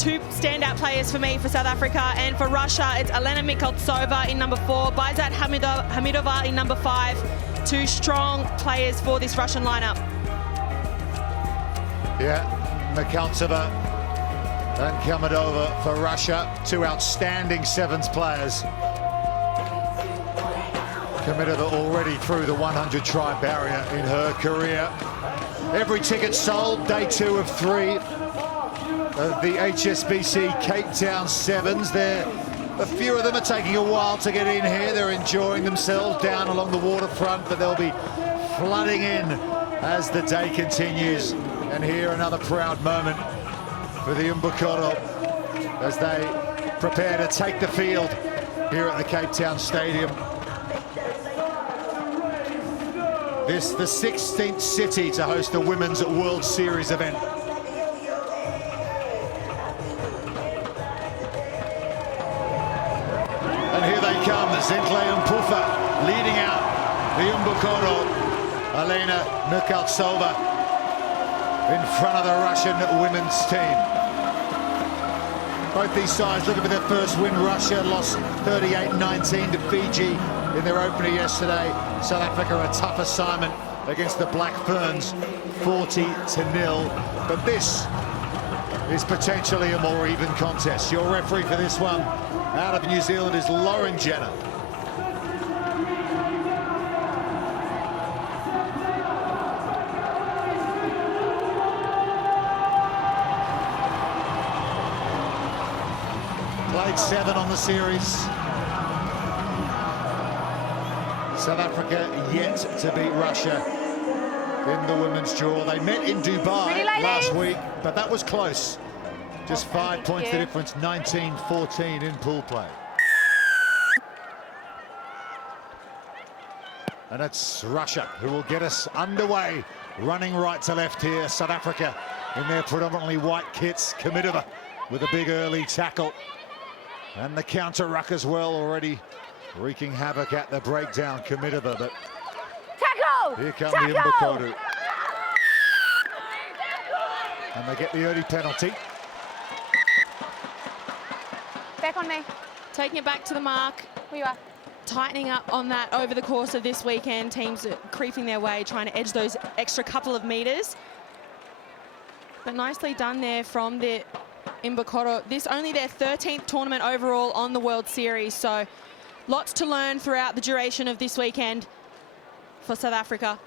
two standout players for me for South Africa, and for Russia, it's Elena Mikhaltsova in number 4, Baizat Hamidova in number 5. Two strong players for this Russian lineup. Yeah, Mikhaltsova and Hamidova for Russia, two outstanding sevens players. Hamidova already through the 100 try barrier in her career. Every ticket sold, day 2 of 3 of the HSBC Cape Town Sevens. A few of them are taking a while to get in here. They're enjoying themselves down along the waterfront, but they'll be flooding in as the day continues. And here another proud moment for the Umbukoro as they prepare to take the field here at the Cape Town Stadium. This the 16th city to host a Women's World Series event. And here they come, Zintle Mpufa leading out the Umbukoro. Elena Mikhaltsova in front of the Russian women's team. Both these sides looking for their first win. Russia lost 38-19 to Fiji in their opener yesterday. South Africa a tough assignment against the Black Ferns, 40-0. But this is potentially a more even contest. Your referee for this one out of New Zealand is Lauren Jenner. Played 7 on the series. South Africa yet to beat Russia in the women's draw. They met in Dubai last week, but that was close. Just 5 points the difference, 19-14 in pool play. And it's Russia who will get us underway, running right to left here. South Africa in their predominantly white kits. Kamidova with a big early tackle. And the counter ruck as well, already wreaking havoc at the breakdown. Kamidova, but tackle! Here come the Umbukoro. And they get the early penalty. Back on me. Taking it back to the mark. Where you are. Tightening up on that over the course of this weekend. Teams are creeping their way, trying to edge those extra couple of meters. But nicely done there from the Umbukoro. This only their 13th tournament overall on the World Series, so lots to learn throughout the duration of this weekend for South Africa.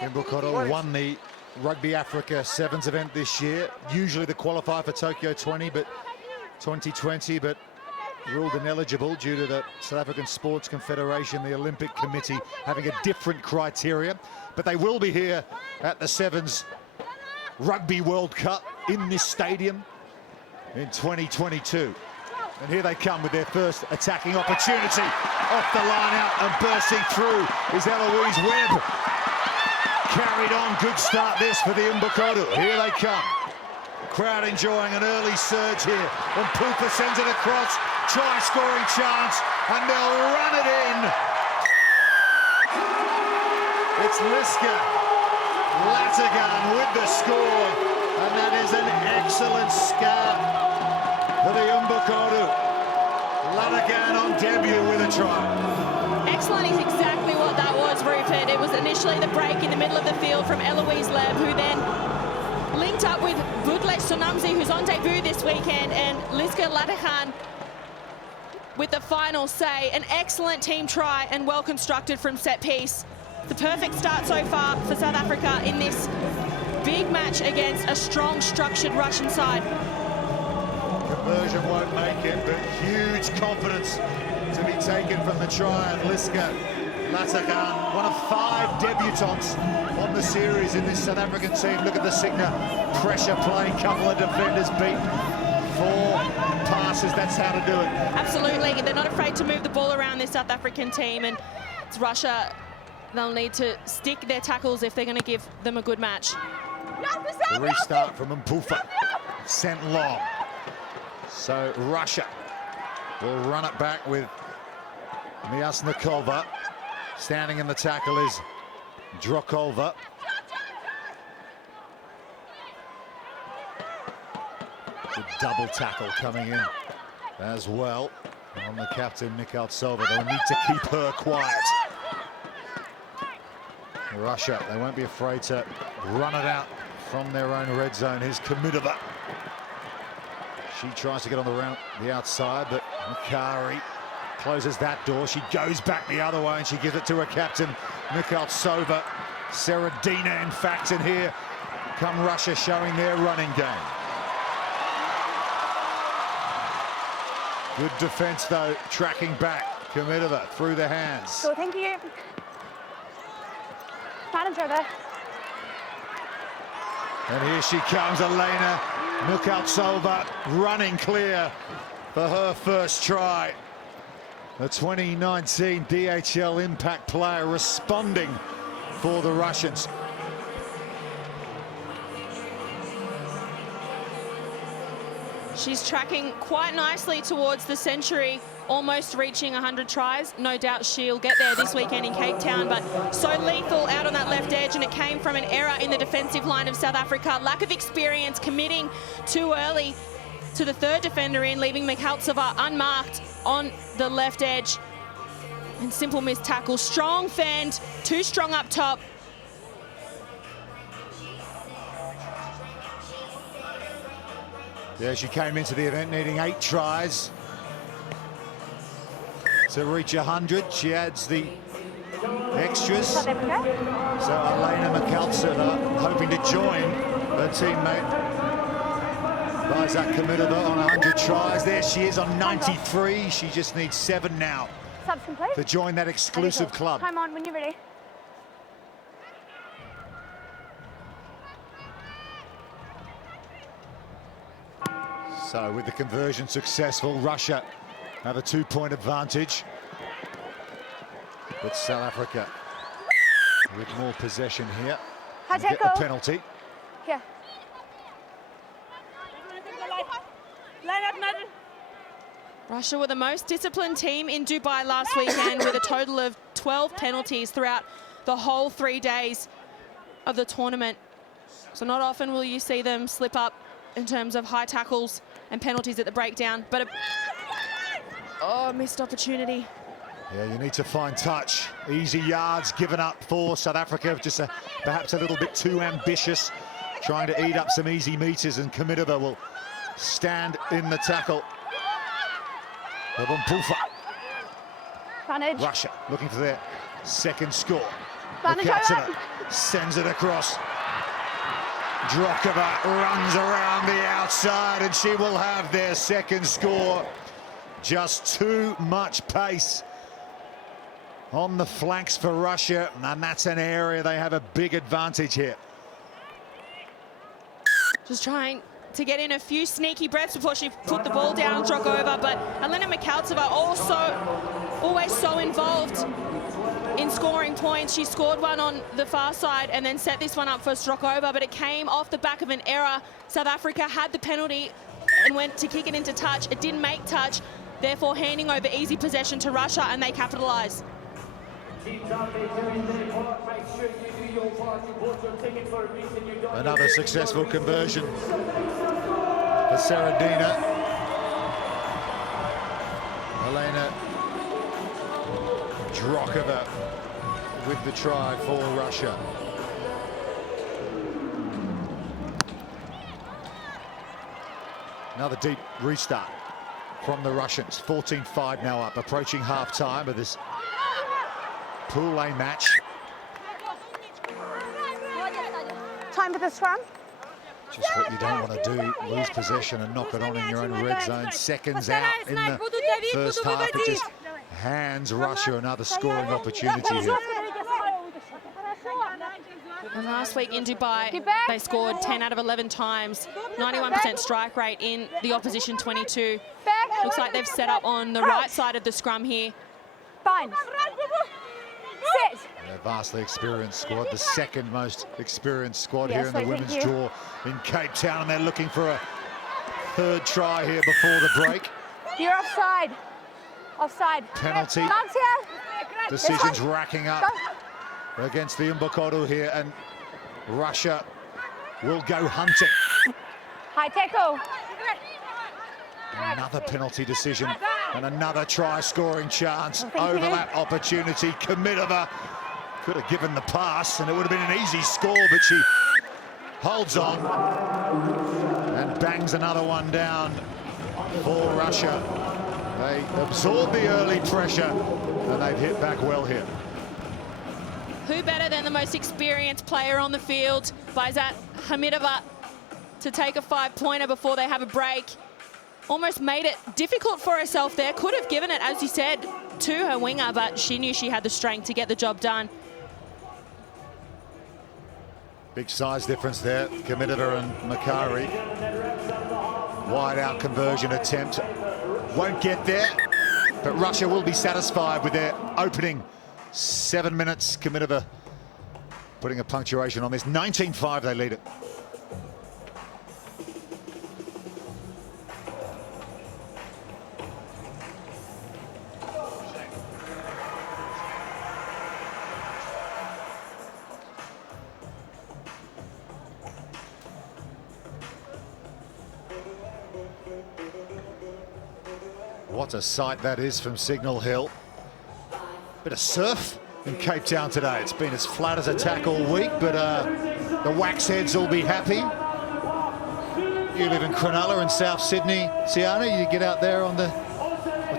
Umbukoro won the Rugby Africa Sevens event this year. Usually the qualifier for Tokyo 2020, but ruled ineligible due to the South African Sports Confederation, the Olympic Committee, having a different criteria. But they will be here at the Sevens Rugby World Cup in this stadium in 2022. And here they come with their first attacking opportunity. Off the line out and bursting through is Eloise Webb. Carried on, good start this for the Umbukoro. Here they come. Crowd enjoying an early surge here. And Mpufa sends it across. Try scoring chance, and they'll run it in. It's Liska Latagan with the score, and that is an excellent scare for the Umbukoro. Latagan on debut with a try. Excellent is exactly what that was, Rupert. It was initially the break in the middle of the field from Eloise Leb, who then linked up with Budlech Sonamzi, who's on debut this weekend, and Liska Latagan with the final say. An excellent team try and well constructed from set piece. The perfect start so far for South Africa in this big match against a strong, structured Russian side. Conversion won't make it, but huge confidence to be taken from the try of Liska Latagan, one of 5 debutants on the series in this South African team. Look at the Signa pressure play, couple of defenders beat, 4 passes, that's how to do it. Absolutely, they're not afraid to move the ball around this South African team, and it's Russia, they'll need to stick their tackles if they're going to give them a good match. The restart from Mpufa, sent long. So Russia will run it back with Myasnikova. Standing in the tackle is Drokova. Good double tackle coming in as well on the captain, Mikhaltsova. They'll need to keep her quiet. Russia, they won't be afraid to run it out from their own red zone. Here's Kamidova. She tries to get on the outside, but Makari closes that door. She goes back the other way and she gives it to her captain, Mikhaltsova. Seredina, in fact, and here come Russia showing their running game. Good defense, though, tracking back. Kamidova through the hands. So thank you. Manager there. And here she comes, Elena Mikhaltsova, running clear for her first try. The 2019 DHL Impact player responding for the Russians. She's tracking quite nicely towards the century, almost reaching 100 tries. No doubt she'll get there this weekend in Cape Town, but so lethal out on that left edge, and it came from an error in the defensive line of South Africa. Lack of experience, committing too early to the third defender in, leaving Mikhaltsova unmarked on the left edge. And simple missed tackle. Strong fend, too strong up top. Yeah, she came into the event needing 8 tries to reach 100. She adds the extras. So Elena Mikhaltsova hoping to join her teammate Barzak Kamidova on 100 tries. There she is on 93. She just needs 7 now to join that exclusive club. Time on when you're ready. So with the conversion successful, Russia have a 2-point advantage. But South Africa with more possession here. High Get the tackle. penalty. Here. Russia were the most disciplined team in Dubai last weekend with a total of 12 penalties throughout the whole 3 days of the tournament. So not often will you see them slip up in terms of high tackles and penalties at the breakdown, but missed opportunity. Yeah, you need to find touch. Easy yards given up for South Africa, just perhaps a little bit too ambitious, trying to eat up some easy meters, and Kamidova will stand in the tackle. Pufa. Russia looking for their second score. Mikhaltsova sends it across. Drokova runs around the outside and she will have their second score. Just too much pace on the flanks for Russia, and that's an area they have a big advantage here. Just trying to get in a few sneaky breaths before she put the ball down on Drokova, but Elena Mikhaltsova also always so involved in scoring points. She scored one on the far side and then set this one up for Drokova, but it came off the back of an error. South Africa had the penalty and went to kick it into touch. It didn't make touch, therefore handing over easy possession to Russia, and they capitalise. Another successful conversion for Seredina. Elena Drokova with the try for Russia. Another deep restart from the Russians. 14-5 now up, approaching half-time of this Pool A match. Time for the scrum. Just what you don't want to do, lose possession and knock it on in your own red zone. Seconds out in the first half, it just hands Russia another scoring opportunity here. And last week in Dubai, they scored 10 out of 11 times, 91% strike rate in the opposition 22. Looks like they've set up on the right side of the scrum here. Fine. Sit. A vastly experienced squad, the second most experienced squad here in the women's draw in Cape Town, and they're looking for a third try here before the break. You're offside. Offside. Penalty. Bounce here. Decisions racking up. against the Mbokoro here, and Russia will go hunting. High tackle. Another penalty decision and another try-scoring chance. Overlap opportunity. Kmitova could have given the pass and it would have been an easy score, but she holds on and bangs another one down for Russia. They absorb the early pressure and they've hit back well here. Who better than the most experienced player on the field, Baizat Kmitova, to take a 5-pointer before they have a break. Almost made it difficult for herself there. Could have given it, as you said, to her winger, but she knew she had the strength to get the job done. Big size difference there, Kmitova and Makari. Wide out conversion attempt. Won't get there, but Russia will be satisfied with their opening 7 minutes. Kmitova putting a punctuation on this. 19-5 they lead it. What a sight that is from Signal Hill. Bit of surf in Cape Town today. It's been as flat as a tack all week, but the Waxheads will be happy. You live in Cronulla in South Sydney. Siana, you get out there on the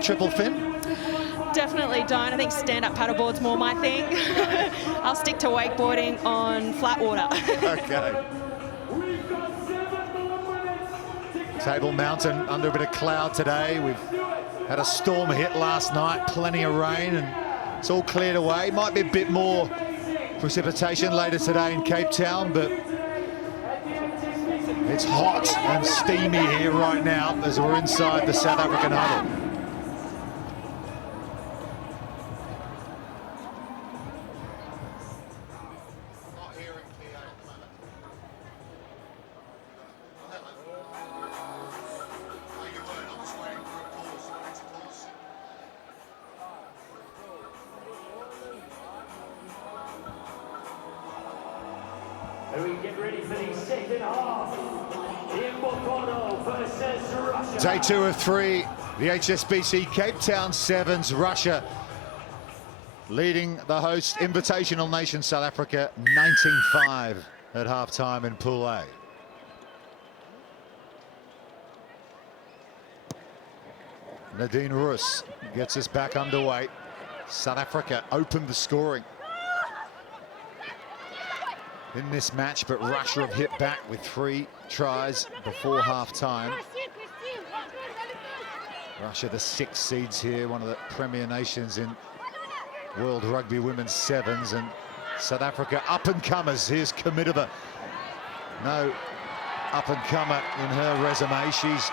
triple fin? Definitely don't. I think stand-up paddleboard's more my thing. I'll stick to wakeboarding on flat water. Okay. Table Mountain under a bit of cloud today. We've had a storm hit last night, plenty of rain, and it's all cleared away. Might be a bit more precipitation later today in Cape Town, but it's hot and steamy here right now as we're inside the South African huddle. Get ready for the second half. Mbokoro versus Russia. Day 2 of 3, the HSBC Cape Town Sevens. Russia leading the host Invitational Nation South Africa 19-5 at halftime in Pool A. Nadine Roos gets us back underway. South Africa opened the scoring in this match, but Russia have hit back with 3 tries before half-time. Russia, the 6 seeds here, one of the premier nations in World Rugby Women's Sevens, and South Africa up-and-comers. Here's Kmitova. No up-and-comer in her resume. She's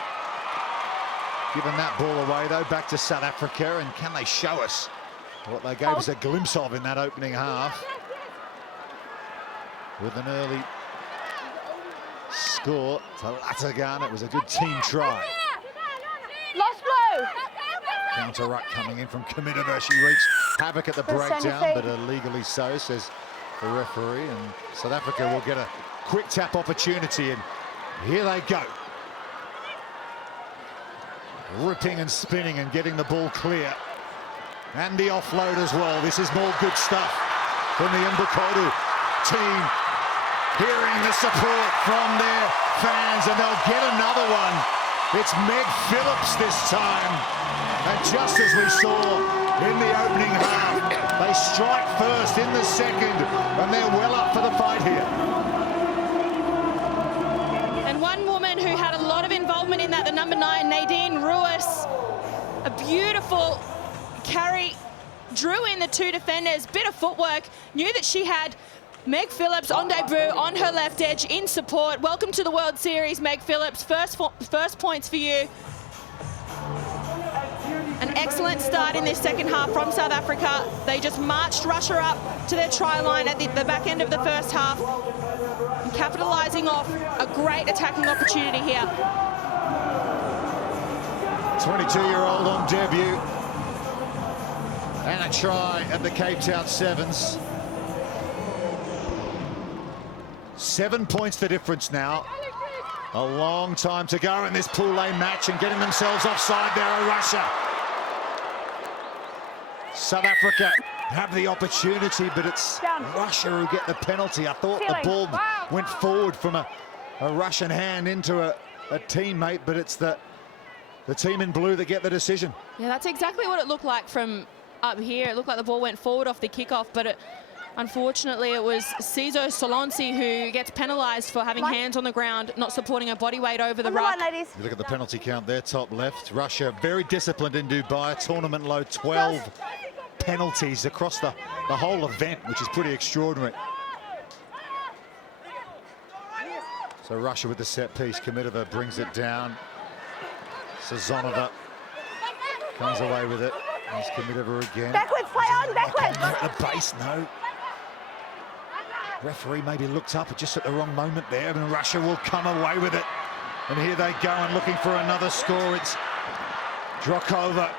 given that ball away, though, back to South Africa, and can they show us what they gave us a glimpse of in that opening half? With an early score to Latagan. It was a good team try. Lost blow. Counter ruck coming in from Kmitova. She wreaks havoc at the breakdown, but illegally so, says the referee. And South Africa will get a quick tap opportunity, and here they go. Ripping and spinning and getting the ball clear. And the offload as well. This is more good stuff from the Mbokoro team. Hearing the support from their fans, and they'll get another one. It's Meg Phillips this time. And just as we saw in the opening half, they strike first in the second, and they're well up for the fight here. And one woman who had a lot of involvement in that, the number 9, Nadine Roos. A beautiful carry, drew in the 2 defenders, bit of footwork, knew that she had Meg Phillips on debut on her left edge in support. Welcome to the World Series, Meg Phillips. First points for you. An excellent start in this second half from South Africa. They just marched Russia up to their try line at the back end of the first half, and capitalising off a great attacking opportunity here. 22-year-old on debut. And a try at the Cape Town Sevens. 7 points the difference now. A long time to go in this Pool A match, and getting themselves offside there are Russia. South Africa have the opportunity, but it's Russia who get the penalty. I thought the ball went forward from a Russian hand into a teammate, but it's the team in blue that get the decision. Yeah, that's exactly what it looked like from up here. It looked like the ball went forward off the kickoff, but unfortunately it was Sizo Solonsi who gets penalised for having hands on the ground, not supporting her body weight over the ruck. You look at the penalty count there, top left. Russia very disciplined in Dubai, tournament low, 12 penalties across the whole event, which is pretty extraordinary. So Russia with the set piece, Komitova brings it down. Sazonova comes away with it. There's Komitova again. Backwards, play on, backwards. At the base, no. Referee maybe looked up just at the wrong moment there, and Russia will come away with it. And here they go, and looking for another score. It's Drokova.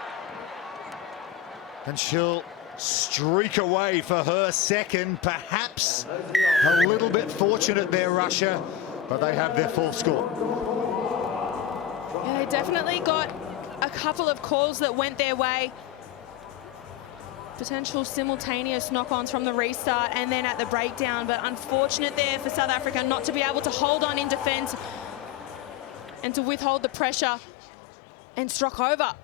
And she'll streak away for her second. Perhaps a little bit fortunate there, Russia, but they have their full score. Yeah, they definitely got a couple of calls that went their way. Potential simultaneous knock-ons from the restart and then at the breakdown, but unfortunate there for South Africa not to be able to hold on in defence and to withhold the pressure. And Strokova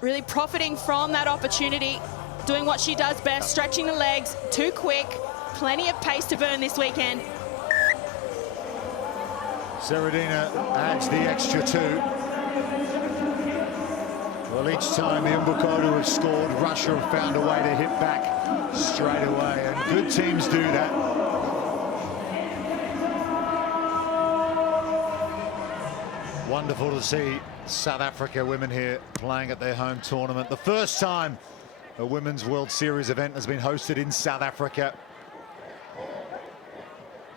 really profiting from that opportunity, doing what she does best, stretching the legs, too quick, plenty of pace to burn this weekend. Seredina adds the extra 2. Well, each time the Umbukodu have scored, Russia have found a way to hit back straight away, and good teams do that. Wonderful to see South Africa women here playing at their home tournament. The first time a Women's World Series event has been hosted in South Africa.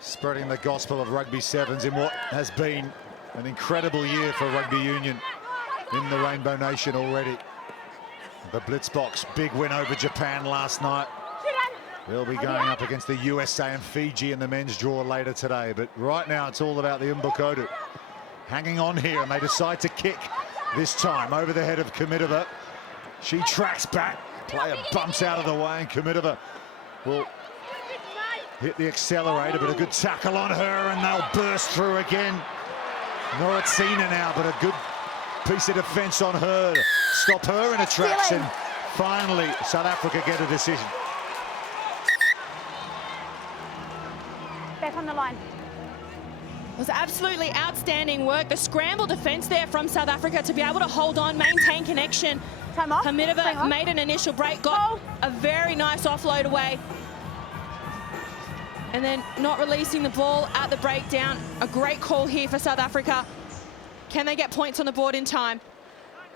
Spreading the gospel of rugby sevens in what has been an incredible year for rugby union in the Rainbow Nation already. The Blitzboks, big win over Japan last night. They'll be going up against the USA and Fiji in the men's draw later today. But right now it's all about the Umbukodu hanging on here, and they decide to kick this time over the head of Komitova. She tracks back, player bumps out of the way, and Komitova will hit the accelerator, but a good tackle on her, and they'll burst through again. Noritsina now, but a good piece of defence on her. Stop her in her tracks, and finally South Africa get a decision. Back on the line. It was absolutely outstanding work. The scramble defence there from South Africa to be able to hold on, maintain connection. Time off. Komitova made an initial break, got a very nice offload away. And then not releasing the ball at the breakdown. A great call here for South Africa. Can they get points on the board in time?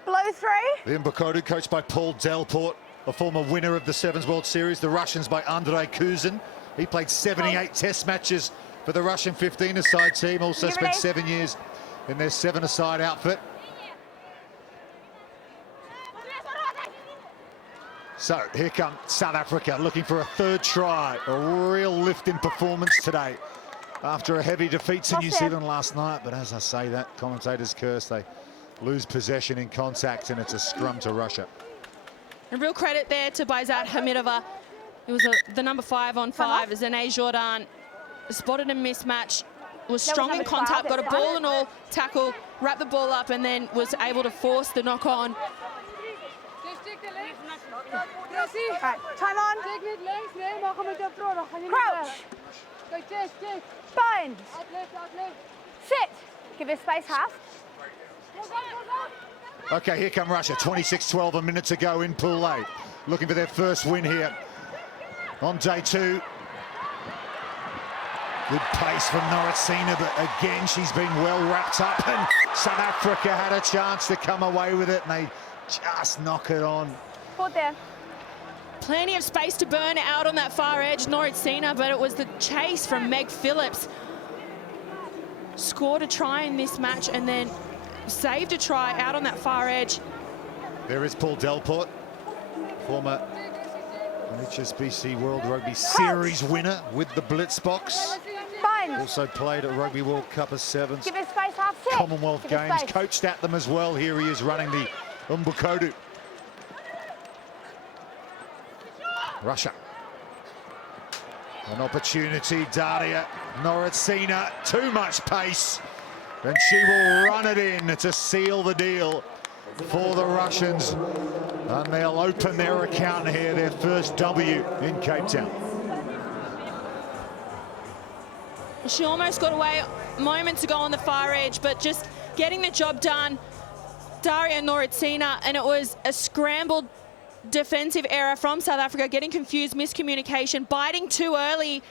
Blow through. The Umbukodu, coached by Paul Delport, a former winner of the Sevens World Series. The Russians by Andrei Kuzin. He played 78 test matches for the Russian 15-a-side team. Also spent 7 years in their 7-a-side outfit. So here come South Africa looking for a third try. A real lift in performance today after a heavy defeat to New Zealand last night. But as I say that, commentators curse. They lose possession in contact, and it's a scrum to Russia. A real credit there to Baizat Hamidova. It was the number 5 on 5. Zene Jordan spotted a mismatch, was strong in contact, got a ball and all tackle, wrapped the ball up, and then was able to force the knock on. Right, time on. Crouch. Bones. Sit. Give her space, half. Okay, here come Russia. 26-12 a minute to go in Pool A. Looking for their first win here on day 2. Good pace from Noritsina, but again, she's been well wrapped up, and South Africa had a chance to come away with it, and they just knock it on. Forward there. Plenty of space to burn out on that far edge, Noritsina, but it was the chase from Meg Phillips. Scored a try in this match and then saved a try out on that far edge. There is Paul Delport, former HSBC World Rugby Series winner with the Blitzboks. challenge. Also played at Rugby World Cup as sevens. Give it space, half set. Commonwealth Give it Games, space. coached at them as well. Here he is running the Umbukodu. Russia. An opportunity, Daria Noritsina, too much pace. And she will run it in to seal the deal for the Russians. And they'll open their account here, their first W in Cape Town. She almost got away moments ago on the far edge, but just getting the job done, Daria Noritsina, and it was a scrambled defensive error from South Africa, getting confused, miscommunication, biting too early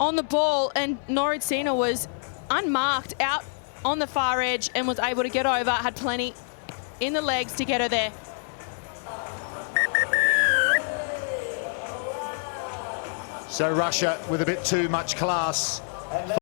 on the ball, and Noritsina was unmarked out on the far edge and was able to get over, had plenty in the legs to get her there. So Russia with a bit too much class.